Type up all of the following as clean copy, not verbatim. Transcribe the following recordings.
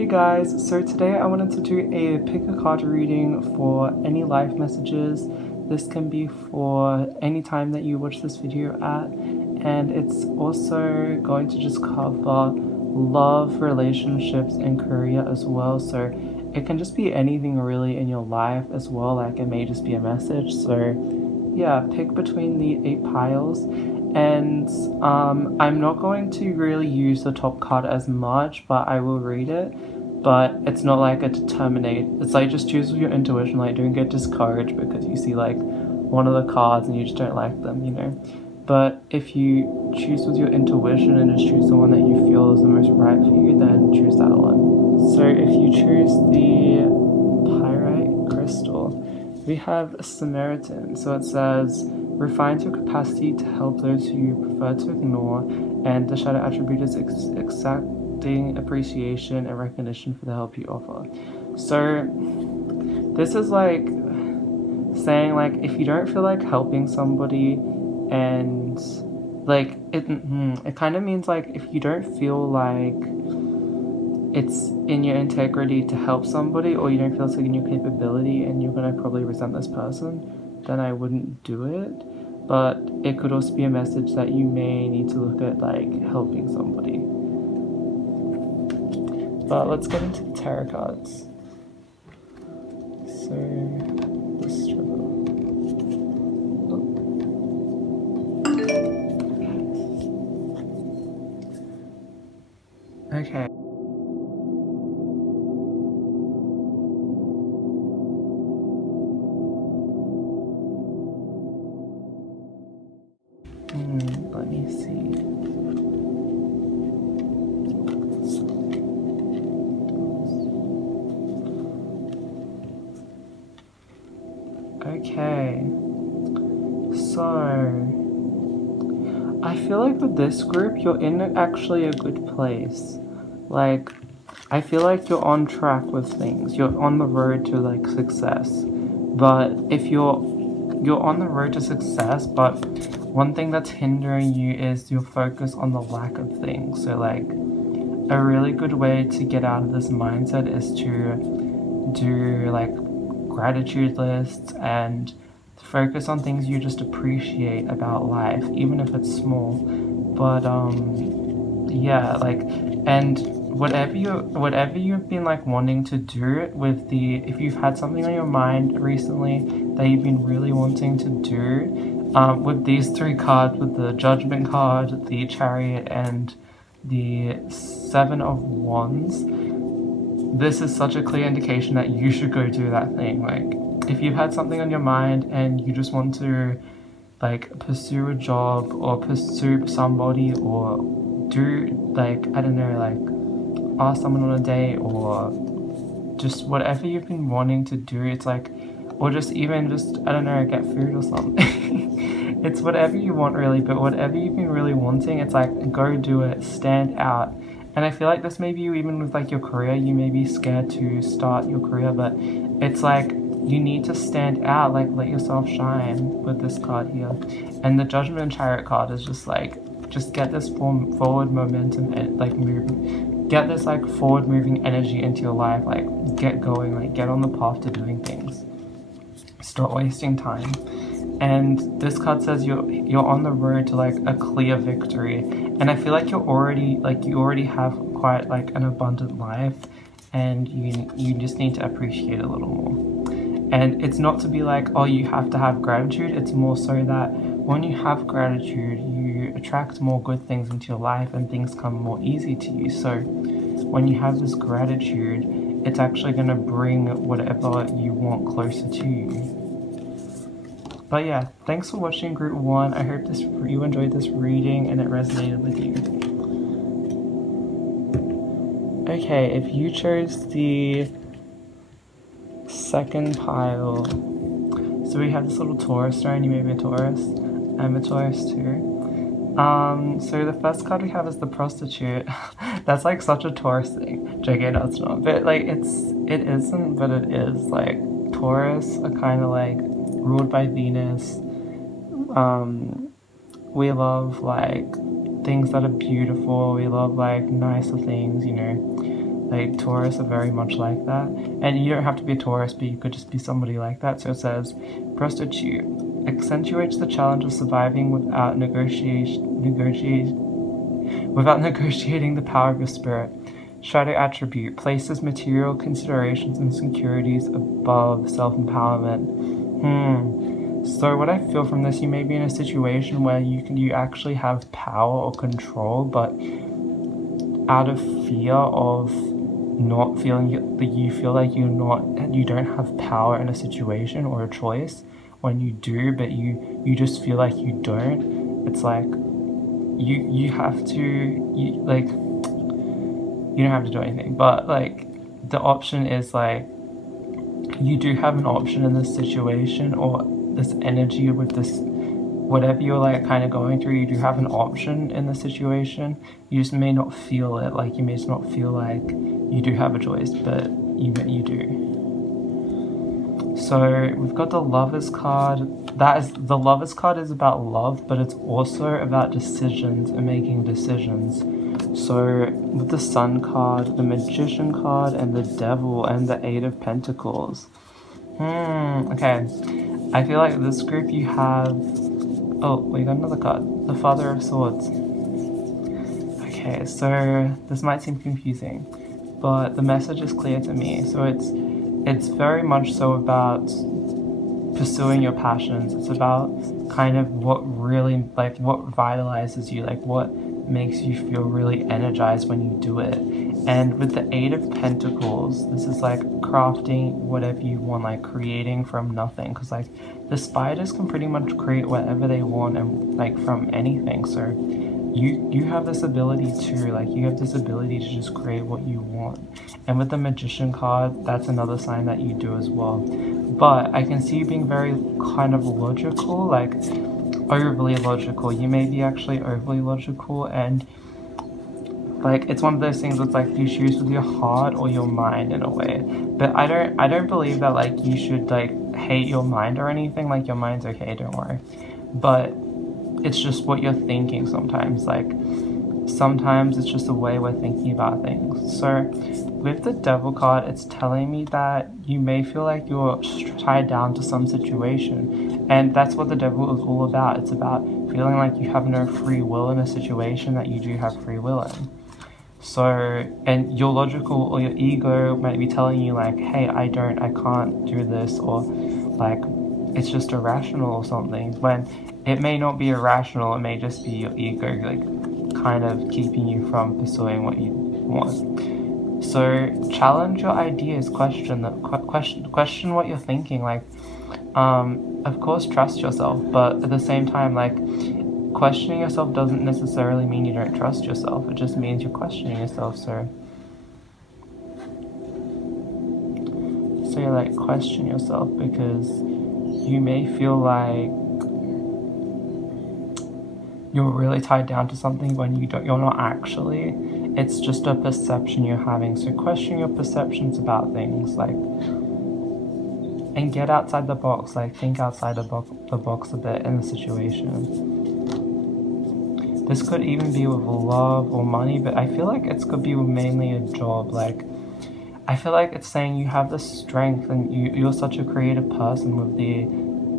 Hey guys, so today I wanted to do a pick a card reading for any life messages. This can be for any time that you watch this video at, and it's also going to just cover love, relationships, and career as well. So it can just be anything really in your life as well, like it may just be a message. So yeah, pick between the 8 piles. And I'm not going to really use the top card as much, but I will read it. But it's not like a determinate. It's like just choose with your intuition. Like, don't get discouraged because you see like one of the cards and you just don't like them, you know. But if you choose with your intuition and just choose the one that you feel is the most right for you, then choose that one. So if you choose the pyrite crystal, we have Samaritan. So it says, refine your capacity to help those who you prefer to ignore, and the shadow attribute is exacting appreciation and recognition for the help you offer. So this is like saying, like, if you don't feel like helping somebody, and like it kind of means like if you don't feel like it's in your integrity to help somebody, or you don't feel it's like in your capability and you're gonna probably resent this person, then I wouldn't do it. But it could also be a message that you may need to look at like helping somebody. But let's get into the tarot cards. So the struggle. Okay. Let me see. Okay. So I feel like with this group, you're in actually a good place. Like, I feel like you're on track with things. You're on the road to like success. But if you're on the road to success, but one thing that's hindering you is your focus on the lack of things. So like a really good way to get out of this mindset is to do like gratitude lists and focus on things you just appreciate about life, even if it's small. But yeah, like, and whatever you've been like wanting to do with the, if you've had something on your mind recently that you've been really wanting to do, with these 3 cards, with the Judgment card, the Chariot, and the 7 of Wands, this is such a clear indication that you should go do that thing. Like, if you've had something on your mind and you just want to like pursue a job or pursue somebody, or do like, I don't know, like ask someone on a date, or just whatever you've been wanting to do, it's like, or just even just, I don't know, get food or something. It's whatever you want really, but whatever you've been really wanting, it's like, go do it, stand out. And I feel like this may be you even with like your career. You may be scared to start your career, but it's like you need to stand out, like let yourself shine with this card here. And the Judgment and Chariot card is just like, just get this forward momentum and like move, get this like forward moving energy into your life, like get going, like get on the path to doing things. Stop wasting time. And this card says you're on the road to like a clear victory, and I feel like you already have quite like an abundant life, and you just need to appreciate it a little more. And it's not to be like, oh, you have to have gratitude. It's more so that when you have gratitude, you attract more good things into your life and things come more easy to you. So when you have this gratitude, it's actually going to bring whatever you want closer to you. But yeah, thanks for watching Group 1. I hope you enjoyed this reading and it resonated with you. Okay, if you chose the second pile, so we have this little Taurus stone. You may be a Taurus. I'm a Taurus too. So the first card we have is the Prostitute. That's like such a Taurus thing. JK, no, it's not. But like, it isn't, but it is. Like, Taurus are kind of like ruled by Venus. We love like things that are beautiful. We love like nicer things, you know. Like Taurus are very much like that. And you don't have to be a Taurus, but you could just be somebody like that. So it says, prostitute accentuates the challenge of surviving without negotiating the power of your spirit. Shadow attribute places material considerations and securities above self-empowerment. So what I feel from this, you may be in a situation where you actually have power or control, but out of fear of not feeling that you feel like you don't have power in a situation or a choice. When you do, but you just feel like you don't, it's like you have to, you don't have to do anything, but like the option is like you do have an option in this situation or this energy with this whatever you're like kind of going through. You do have an option in the situation. You just may not feel it. Like you may just not feel like you do have a choice, but you do. So we've got the Lovers card. The Lovers card is about love, but it's also about decisions and making decisions. So with the Sun card, the Magician card, and the Devil, and the Eight of Pentacles. Okay. I feel like this group you have... Oh, we got another card. The Father of Swords. Okay, so this might seem confusing, but the message is clear to me. So it's very much so about pursuing your passions. It's about kind of what really, like, what vitalizes you, like what makes you feel really energized when you do it. And with the Eight of Pentacles, this is like crafting whatever you want, like creating from nothing, because like the spiders can pretty much create whatever they want and like from anything. So you have this ability to, like, you have this ability to just create what you want. And with the Magician card, that's another sign that you do as well. But I can see you being very kind of logical, like overly logical. You may be actually overly logical, and like it's one of those things that's like you choose with your heart or your mind in a way. But I don't believe that like you should like hate your mind or anything. Like your mind's okay, don't worry. But it's just what you're thinking sometimes. Like sometimes it's just the way we're thinking about things. So with the Devil card, it's telling me that you may feel like you're tied down to some situation, and that's what the Devil is all about. It's about feeling like you have no free will in a situation that you do have free will in. So, and your logical or your ego might be telling you like, hey, I can't do this, or like it's just irrational or something, when it may not be irrational. It may just be your ego like kind of keeping you from pursuing what you want. So challenge your ideas, question what you're thinking. Like of course trust yourself, but at the same time, like questioning yourself doesn't necessarily mean you don't trust yourself. It just means you're questioning yourself. So you like question yourself, because you may feel like you're really tied down to something when you're not actually. It's just a perception you're having. So question your perceptions about things, like, and get outside the box. Like think outside the box a bit in the situation. This could even be with love or money, but I feel like it could be mainly a job. Like I feel like it's saying you have the strength, and you're such a creative person with the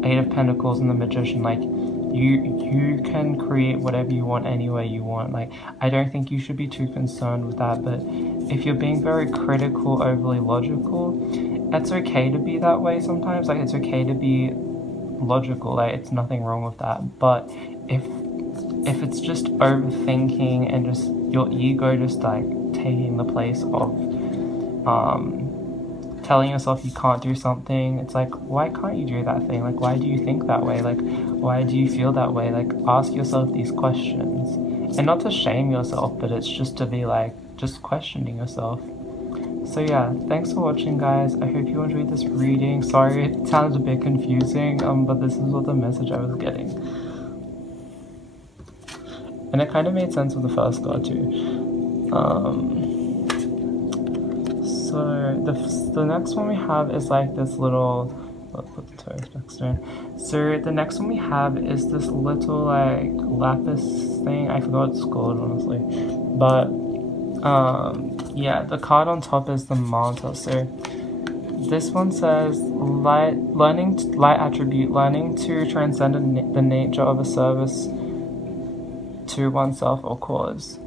Eight of Pentacles and the Magician. Like you can create whatever you want any way you want. Like I don't think you should be too concerned with that. But if you're being very critical, overly logical, it's okay to be that way sometimes. Like it's okay to be logical. Like it's nothing wrong with that. But if it's just overthinking and just your ego just like taking the place of telling yourself you can't do something, it's like, why can't you do that thing? Like why do you think that way? Like why do you feel that way? Like ask yourself these questions, and not to shame yourself, but it's just to be like just questioning yourself. So yeah, thanks for watching, guys. I hope you enjoyed this reading. Sorry it sounds a bit confusing, but this is what the message I was getting. And it kind of made sense with the first card too. So the next one we have is like this little, let's put the toes next to it. So the next one we have is this little like lapis thing. I forgot what it's called, honestly. But Yeah, the card on top is the Manta. So this one says light attribute, learning to transcend the nature of a service to oneself or cause.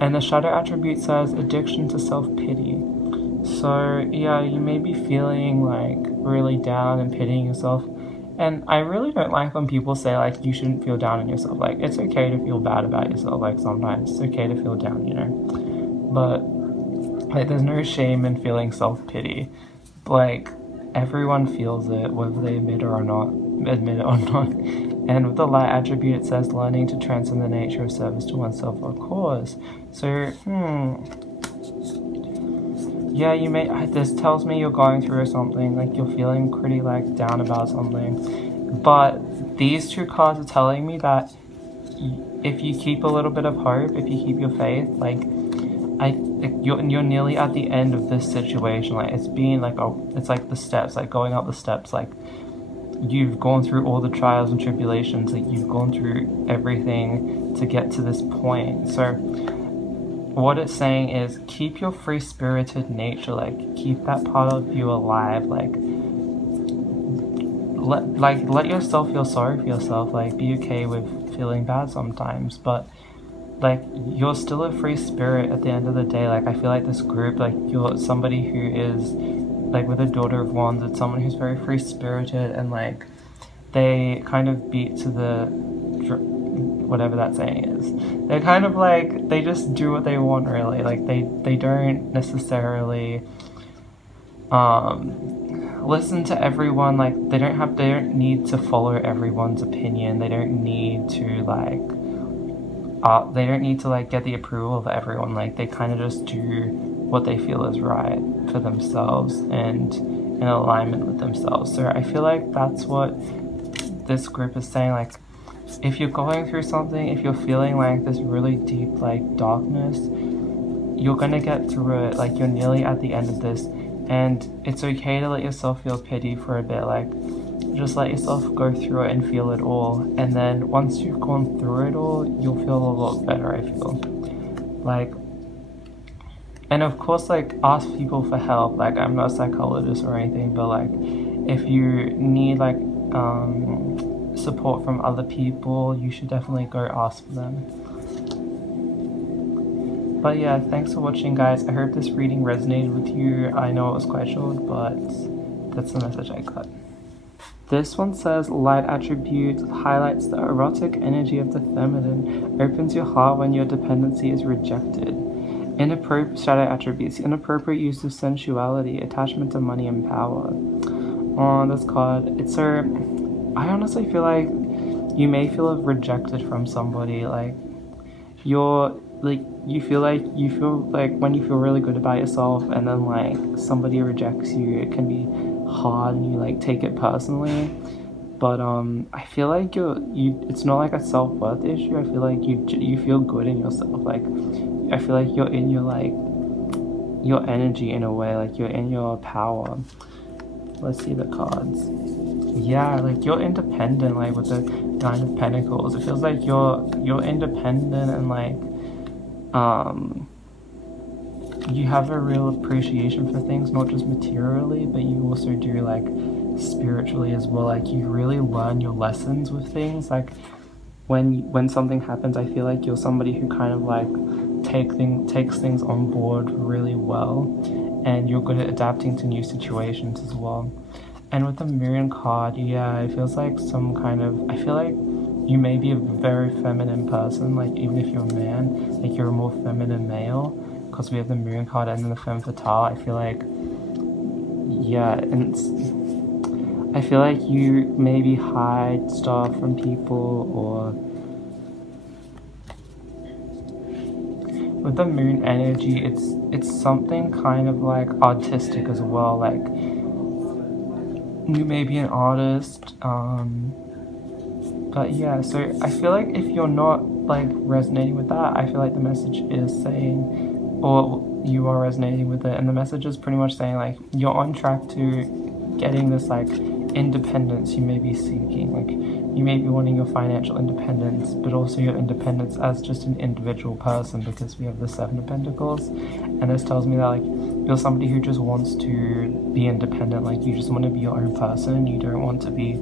And the shadow attribute says addiction to self-pity. So yeah, you may be feeling like really down and pitying yourself. And I really don't like when people say like you shouldn't feel down on yourself. Like it's okay to feel bad about yourself. Like sometimes it's okay to feel down, you know. But like there's no shame in feeling self-pity. Like everyone feels it, whether they admit it or not. And with the light attribute, it says learning to transcend the nature of service to oneself or cause. So, yeah, you may. This tells me you're going through something, like you're feeling pretty like down about something. But these two cards are telling me that if you keep a little bit of hope, if you keep your faith, like you're nearly at the end of this situation. Like it's been like it's like the steps, like going up the steps, like you've gone through all the trials and tribulations, like you've gone through everything to get to this point. So what it's saying is keep your free-spirited nature, like keep that part of you alive, like let yourself feel sorry for yourself, like be okay with feeling bad sometimes, but like you're still a free spirit at the end of the day. Like I feel like this group, like you're somebody who is like with a Daughter of Wands, it's someone who's very free spirited and like they kind of beat to the whatever that saying is. They're kind of like they just do what they want really. Like they don't necessarily listen to everyone. Like they don't need to follow everyone's opinion. They don't need to like get the approval of everyone. Like they kind of just do what they feel is right for themselves and in alignment with themselves. So I feel like that's what this group is saying. Like if you're going through something, if you're feeling like this really deep like darkness, you're gonna get through it. Like you're nearly at the end of this, and it's okay to let yourself feel pity for a bit. Like just let yourself go through it and feel it all, and then once you've gone through it all, you'll feel a lot better, I feel. Like, and of course, like, ask people for help. Like, I'm not a psychologist or anything, but like, if you need like support from other people, you should definitely go ask for them. But yeah, thanks for watching, guys. I hope this reading resonated with you. I know it was quite short, but that's the message I got. This one says, light attribute highlights the erotic energy of the feminine, opens your heart when your dependency is rejected. Inappropriate shadow attributes, inappropriate use of sensuality, attachment to money and power. On this card, it's I honestly feel like you may feel rejected from somebody. Like you feel like when you feel really good about yourself and then like somebody rejects you, it can be hard and you like take it personally. But I feel like it's not like a self-worth issue. I feel like you feel good in yourself. Like I feel like you're in your like your energy in a way, like you're in your power. Let's see the cards. Yeah, like you're independent, like with the Nine of Pentacles. It feels like you're independent and like you have a real appreciation for things, not just materially, but you also do like spiritually as well. Like you really learn your lessons with things. Like when something happens, I feel like you're somebody who kind of like takes things on board really well, and you're good at adapting to new situations as well. And with the Moon card, yeah, it feels like I feel like you may be a very feminine person, like even if you're a man, like you're a more feminine male, because we have the Moon card and then the Femme Fatale. I feel like, yeah, and I feel like you maybe hide stuff from people, or with the Moon energy, it's something kind of like artistic as well. Like you may be an artist, but yeah. So I feel like if you're not like resonating with that, I feel like the message is saying, or you are resonating with it, and the message is pretty much saying like you're on track to getting this like independence you may be seeking. Like, you may be wanting your financial independence, but also your independence as just an individual person, because we have the Seven of Pentacles, and this tells me that like you're somebody who just wants to be independent. Like, you just want to be your own person. You don't want to be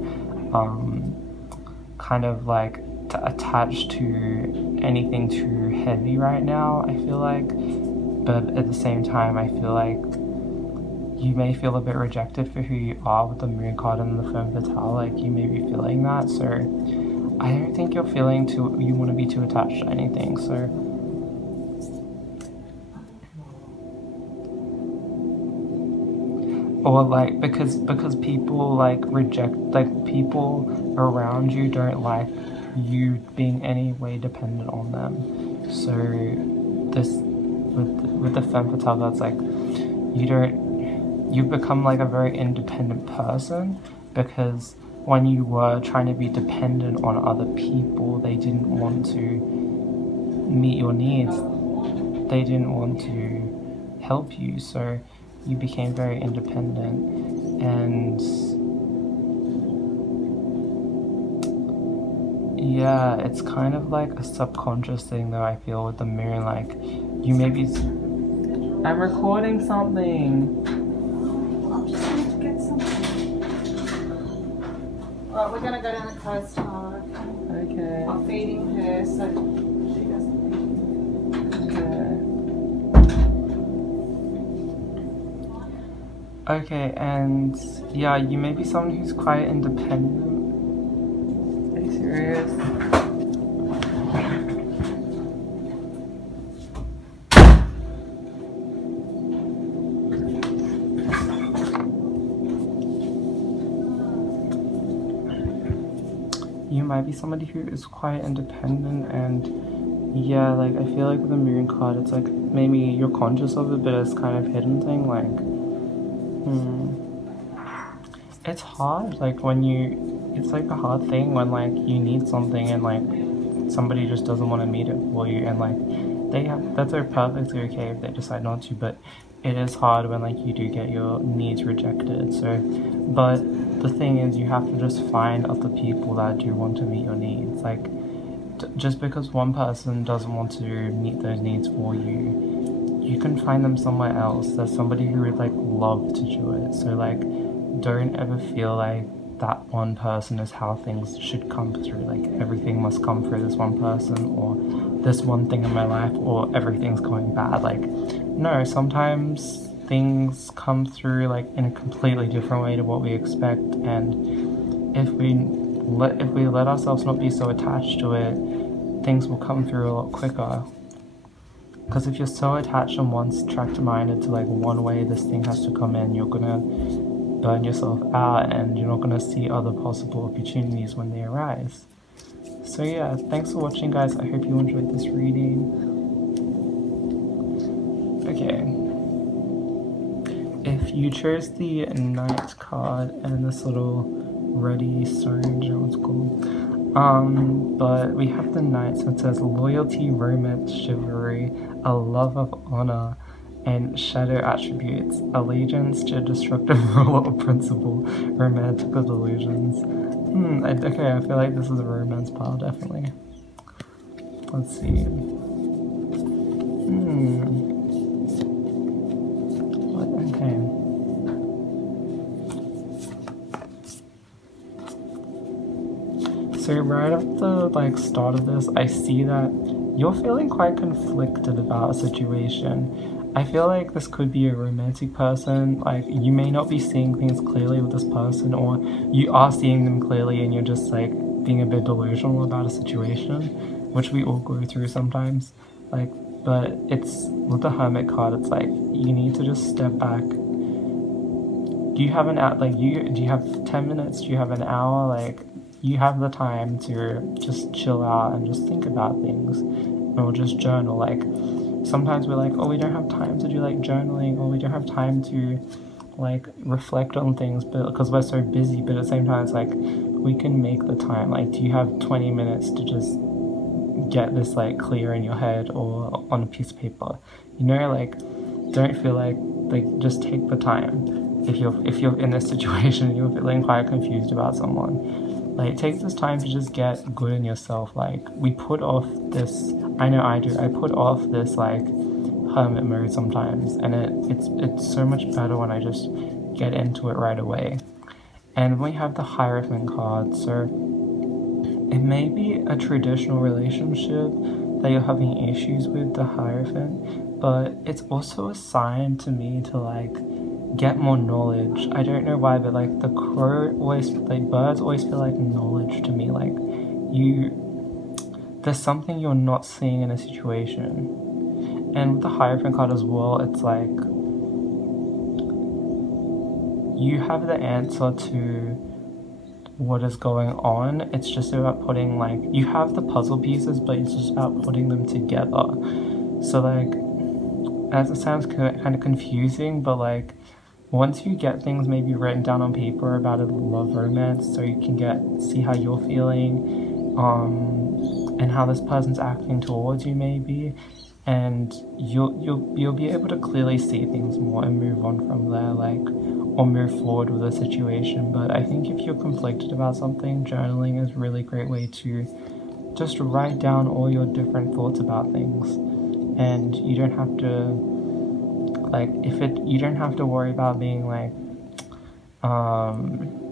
kind of like attached to anything too heavy right now, I feel like. But at the same time, I feel like you may feel a bit rejected for who you are with the Moon card and the Femme Fatale. Like, you may be feeling that, so I don't think you're feeling you want to be too attached to anything. So or like because people like reject, like people around you don't like you being any way dependent on them. So this with the Femme Fatale, that's like you've become like a very independent person, because when you were trying to be dependent on other people, they didn't want to meet your needs. They didn't want to help you, so you became very independent. And yeah, it's kind of like a subconscious thing though, I feel, with the Moon. Like, you may be... I'm recording something! I'm just going to get something. Alright, we're going to go down the coast, Tara. Okay. I'm feeding her so she doesn't. Okay, and yeah, you may be someone who's quite independent. Are you serious? You might be somebody who is quite independent, and yeah, like, I feel like with the Moon card, it's like maybe you're conscious of it, but it's kind of hidden thing. Like, it's hard, like, when it's like a hard thing when like you need something and like somebody just doesn't want to meet it for you, and like that's perfectly okay if they decide not to, but it is hard when like you do get your needs rejected. So, but the thing is, you have to just find other people that do want to meet your needs. Like, just because one person doesn't want to meet those needs for you, you can find them somewhere else. There's somebody who would like love to do it. So like, don't ever feel like that one person is how things should come through. Like, everything must come through this one person, or this one thing in my life, or everything's going bad. Like, no, sometimes things come through like in a completely different way to what we expect, and if we let ourselves not be so attached to it, things will come through a lot quicker. Because if you're so attached and one-track-minded to like one way this thing has to come in, you're gonna burn yourself out, and you're not going to see other possible opportunities when they arise. So yeah, thanks for watching, guys. I hope you enjoyed this reading. Okay. If you chose the Knight card and this little ruddy stone, I don't know what it's called. But we have the Knight, so it says loyalty, romance, chivalry, a love of honor, and shadow attributes, allegiance to a destructive rule or principle, romantical delusions. Okay, I feel like this is a romance pile, definitely. Let's see. Okay. So right at the like start of this, I see that you're feeling quite conflicted about a situation. I feel like this could be a romantic person. Like, you may not be seeing things clearly with this person, or you are seeing them clearly and you're just like being a bit delusional about a situation, which we all go through sometimes. Like, but it's with the Hermit card, it's like you need to just step back. Do you have do you have 10 minutes? Do you have an hour? Like, you have the time to just chill out and just think about things, or just journal. Like, sometimes we're like, oh, we don't have time to do like journaling, or we don't have time to like reflect on things, but because we're so busy. But at the same time, it's like we can make the time. Like, do you have 20 minutes to just get this like clear in your head or on a piece of paper? You know, like, don't feel like just take the time. if you're in this situation, you're feeling quite confused about someone, like take this time to just get good in yourself. Like we put off this, I know I do, I put off this like hermit mode sometimes, and it's so much better when I just get into it right away. And we have the Hierophant card, so it may be a traditional relationship that you're having issues with, the Hierophant, but it's also a sign to me to like get more knowledge. I don't know why, but like the crow always, like birds always feel like knowledge to me. Like there's something you're not seeing in a situation. And with the Hierophant card as well, it's like you have the answer to what is going on. It's just about putting, like, you have the puzzle pieces, but it's just about putting them together. So like, as it sounds kind of confusing, but like once you get things maybe written down on paper about a love romance, so you can see how you're feeling, and how this person's acting towards you maybe, and you'll be able to clearly see things more and move on from there, like, or move forward with a situation. But I think if you're conflicted about something, journaling is a really great way to just write down all your different thoughts about things, and you don't have to you don't have to worry about being like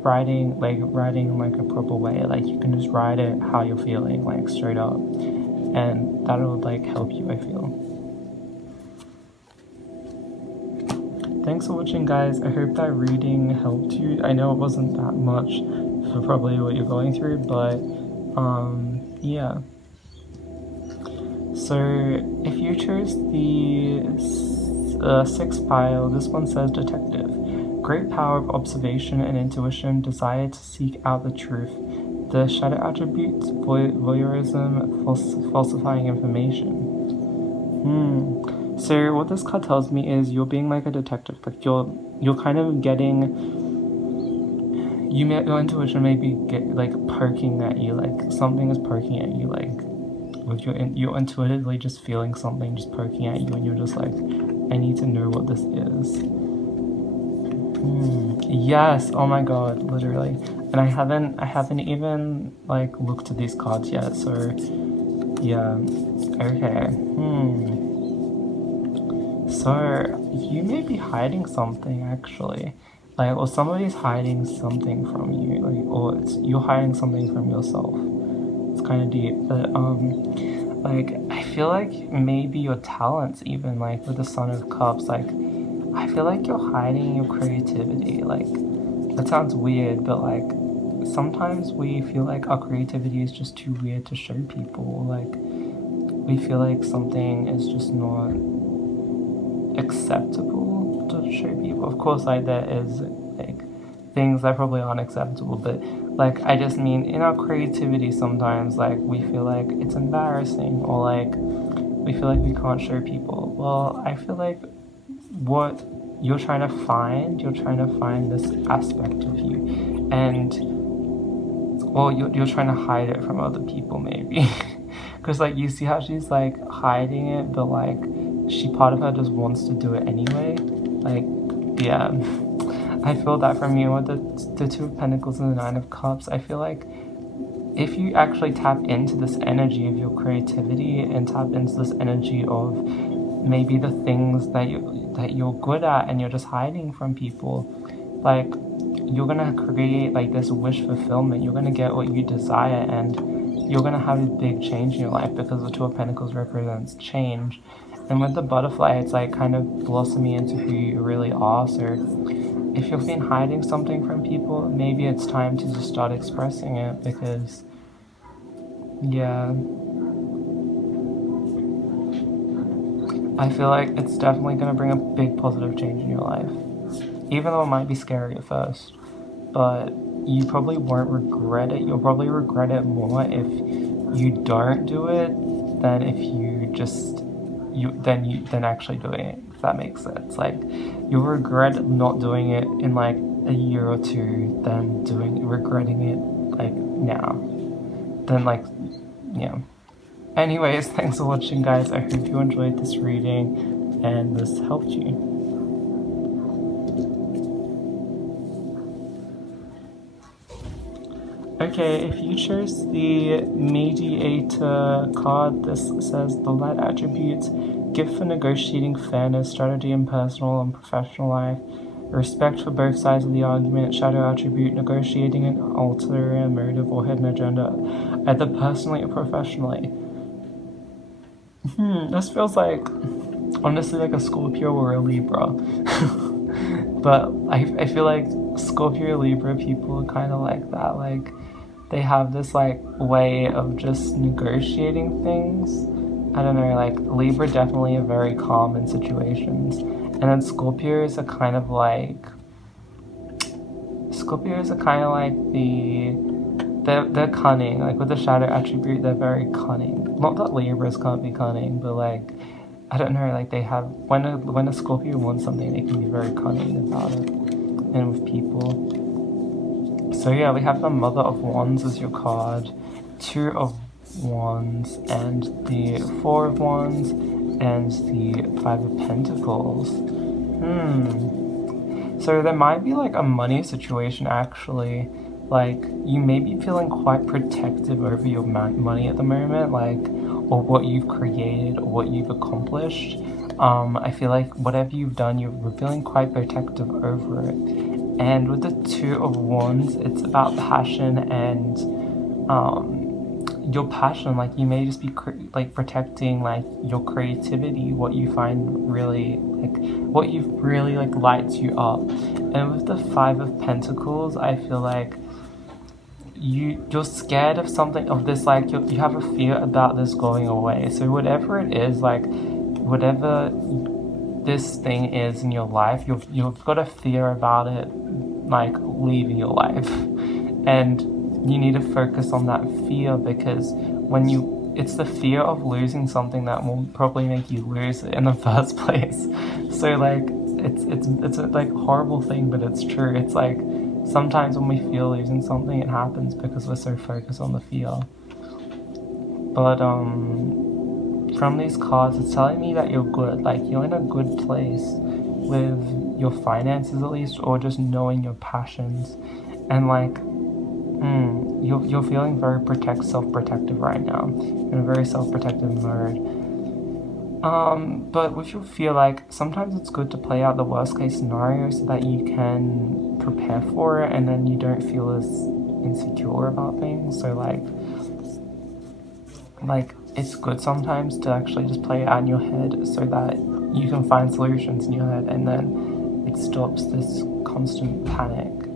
writing like a proper way. Like you can just write it how you're feeling, like straight up, and that'll like help you, I feel. Thanks for watching, guys. I hope that reading helped you. I know it wasn't that much for probably what you're going through, but yeah. So if you chose the sixth pile, this one says detective. Great power of observation and intuition, desire to seek out the truth. The shadow attributes, voyeurism, falsifying information. So what this card tells me is you're being like a detective. Like you're kind of getting, your intuition may be like poking at you, like something is poking at you, like with you're intuitively just feeling something just poking at you, and you're just like, I need to know what this is. Yes, oh my god, literally. And I haven't even like looked at these cards yet, so yeah. Okay. So you may be hiding something, actually, like, or somebody's hiding something from you, like, or you're hiding something from yourself. It's kind of deep, but like I feel like maybe your talents, even like with the Son of Cups, like I feel like you're hiding your creativity. Like that sounds weird, but like sometimes we feel like our creativity is just too weird to show people. Like we feel like something is just not acceptable to show people. Of course, like there is like things that probably aren't acceptable, but like I just mean in our creativity sometimes like we feel like it's embarrassing, or like we feel like we can't show people. Well, I feel like what you're trying to find this aspect of you, and well, you're trying to hide it from other people maybe. Because like you see how she's like hiding it, but like part of her just wants to do it anyway. Like, yeah. I feel that from you with the Two of Pentacles and the Nine of Cups. I feel like if you actually tap into this energy of your creativity and tap into this energy of maybe the things that you're good at and you're just hiding from people, like you're gonna create like this wish fulfillment. You're gonna get what you desire, and you're gonna have a big change in your life, because the Two of Pentacles represents change. And with the butterfly, it's like kind of blossoming into who you really are. So if you've been hiding something from people, maybe it's time to just start expressing it, because yeah, I feel like it's definitely going to bring a big positive change in your life. Even though it might be scary at first, but you probably won't regret it. You'll probably regret it more if you don't do it than if you just than actually doing it, if that makes sense. Like you'll regret not doing it in like a year or two than regretting it like now. Then like, yeah. Anyways, thanks for watching, guys. I hope you enjoyed this reading and this helped you. Okay, if you chose the Mediator card, this says the light attributes: gift for negotiating fairness, strategy in personal and professional life, respect for both sides of the argument, shadow attribute: negotiating an ulterior motive or hidden agenda, either personally or professionally. This feels like, honestly, like a Scorpio or a Libra. But I feel like Scorpio Libra people are kind of like that. Like, they have this like way of just negotiating things. I don't know, like Libra definitely are very calm in situations. And then Scorpios are kind of like they're cunning. Like with the shadow attribute, they're very cunning. Not that Libras can't be cunning, but like I don't know, like they have when a Scorpio wants something, they can be very cunning about it. And with people. So yeah, we have the Mother of Wands as your card, Two of Wands, and the Four of Wands, and the Five of Pentacles. So there might be like a money situation actually. Like you may be feeling quite protective over your money at the moment, like, or what you've created or what you've accomplished. I feel like whatever you've done, you're feeling quite protective over it. And with the Two of Wands, it's about passion and your passion. Like you may just be like protecting like your creativity, what you find really like, what you really like lights you up. And with the Five of Pentacles, I feel like you're scared of something, of this, like you have a fear about this going away. So whatever it is, like whatever this thing is in your life, you've got a fear about it like leaving your life. And you need to focus on that fear, because it's the fear of losing something that will probably make you lose it in the first place. So like it's a like horrible thing, but it's true. It's like sometimes when we feel losing something, it happens because we're so focused on the fear. But from these cards, it's telling me that you're good. Like you're in a good place with your finances at least, or just knowing your passions. And like you're feeling very self-protective right now, in a very self-protective mode. But with your fear, like sometimes it's good to play out the worst case scenario so that you can prepare for it, and then you don't feel as insecure about things. So like it's good sometimes to actually just play it out in your head so that you can find solutions in your head, and then it stops this constant panic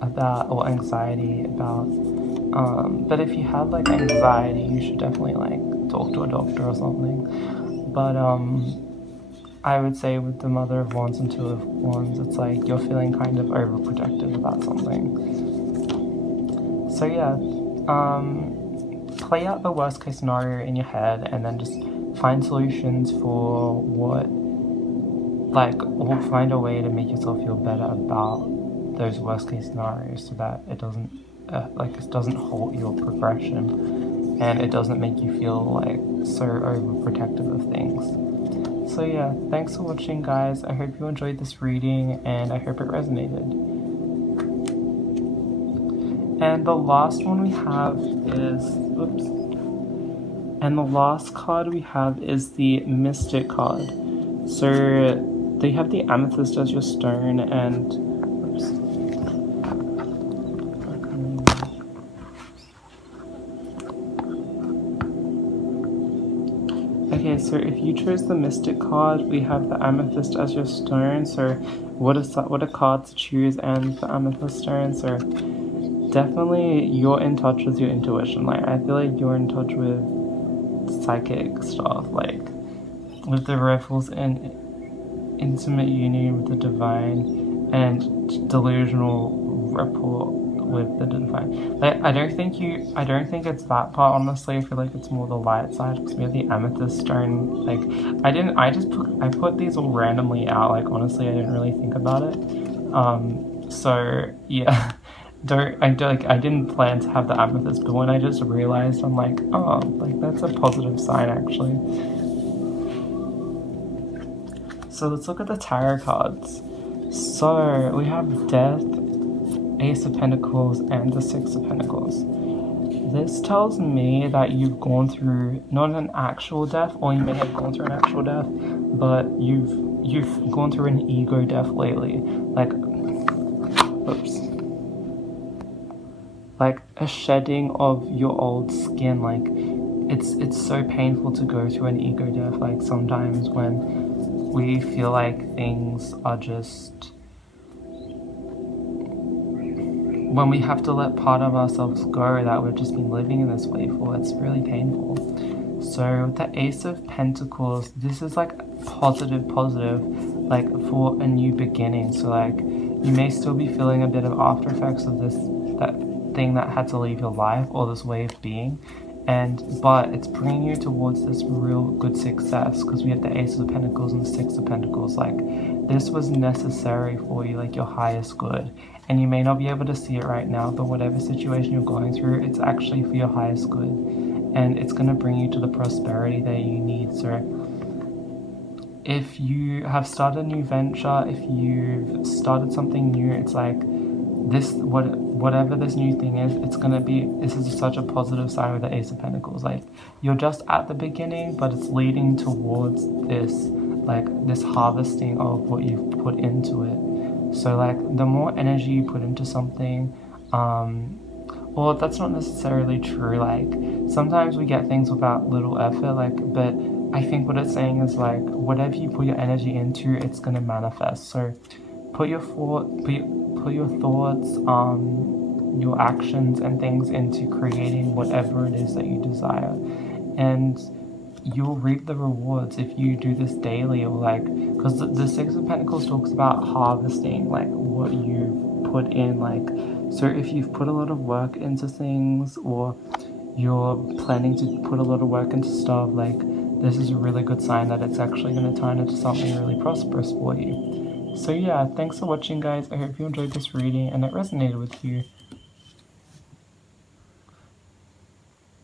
about, or anxiety about. But if you had like anxiety, you should definitely like talk to a doctor or something. But I would say with the Mother of Wands and Two of Wands, it's like you're feeling kind of overprotective about something. So yeah, play out the worst case scenario in your head, and then just find solutions for or find a way to make yourself feel better about those worst case scenarios, so that it doesn't it doesn't halt your progression, and it doesn't make you feel like so overprotective of things. So yeah, thanks for watching, guys. I hope you enjoyed this reading, and I hope it resonated. And the last one we have is, and the last card we have is the Mystic card. So they have the amethyst as your stone, and okay, so if you chose the Mystic card, we have the amethyst as your stone. So what a card to choose, and the amethyst stone. So definitely you're in touch with your intuition. Like I feel like you're in touch with psychic stuff, like with the ripples and intimate union with the divine, and delusional rapport with the divine. Like I don't think it's that part, honestly. I feel like it's more the light side, because we have the amethyst stone. Like I put these all randomly out. Like honestly, I didn't really think about it. So yeah. I didn't plan to have the amethyst, but when I just realized, I'm like, oh, like that's a positive sign actually. So let's look at the tarot cards. So we have Death, Ace of Pentacles and the Six of Pentacles. This tells me that you've gone through not an actual death, or you may have gone through an actual death, but you've gone through an ego death lately. Like, oops. Like a shedding of your old skin. Like, it's so painful to go through an ego death. Like, sometimes when we feel like things are just, when we have to let part of ourselves go that we've just been living in this way for, it's really painful. So the Ace of Pentacles, this is like positive, like for a new beginning. So like, you may still be feeling a bit of after effects of that thing that had to leave your life, or this way of being, but it's bringing you towards this real good success, because we have the Ace of Pentacles and the Six of Pentacles. Like, this was necessary for you, like your highest good, and you may not be able to see it right now, but whatever situation you're going through, it's actually for your highest good, and it's going to bring you to the prosperity that you need. So if you have started a new venture, if you've started something new, it's like this, whatever this new thing is, it's gonna be, this is such a positive sign with the Ace of Pentacles. Like, you're just at the beginning, but it's leading towards this, like this harvesting of what you've put into it. So like, the more energy you put into something, well, that's not necessarily true. Like, sometimes we get things without little effort, like, but I think what it's saying is like, whatever you put your energy into, it's gonna manifest. So put your thoughts, your actions and things into creating whatever it is that you desire, and you'll reap the rewards if you do this daily. Or like, because the Six of Pentacles talks about harvesting, like what you've put in. Like, so if you've put a lot of work into things, or you're planning to put a lot of work into stuff, like, this is a really good sign that it's actually going to turn into something really prosperous for you. So yeah, thanks for watching, guys. I hope you enjoyed this reading and it resonated with you.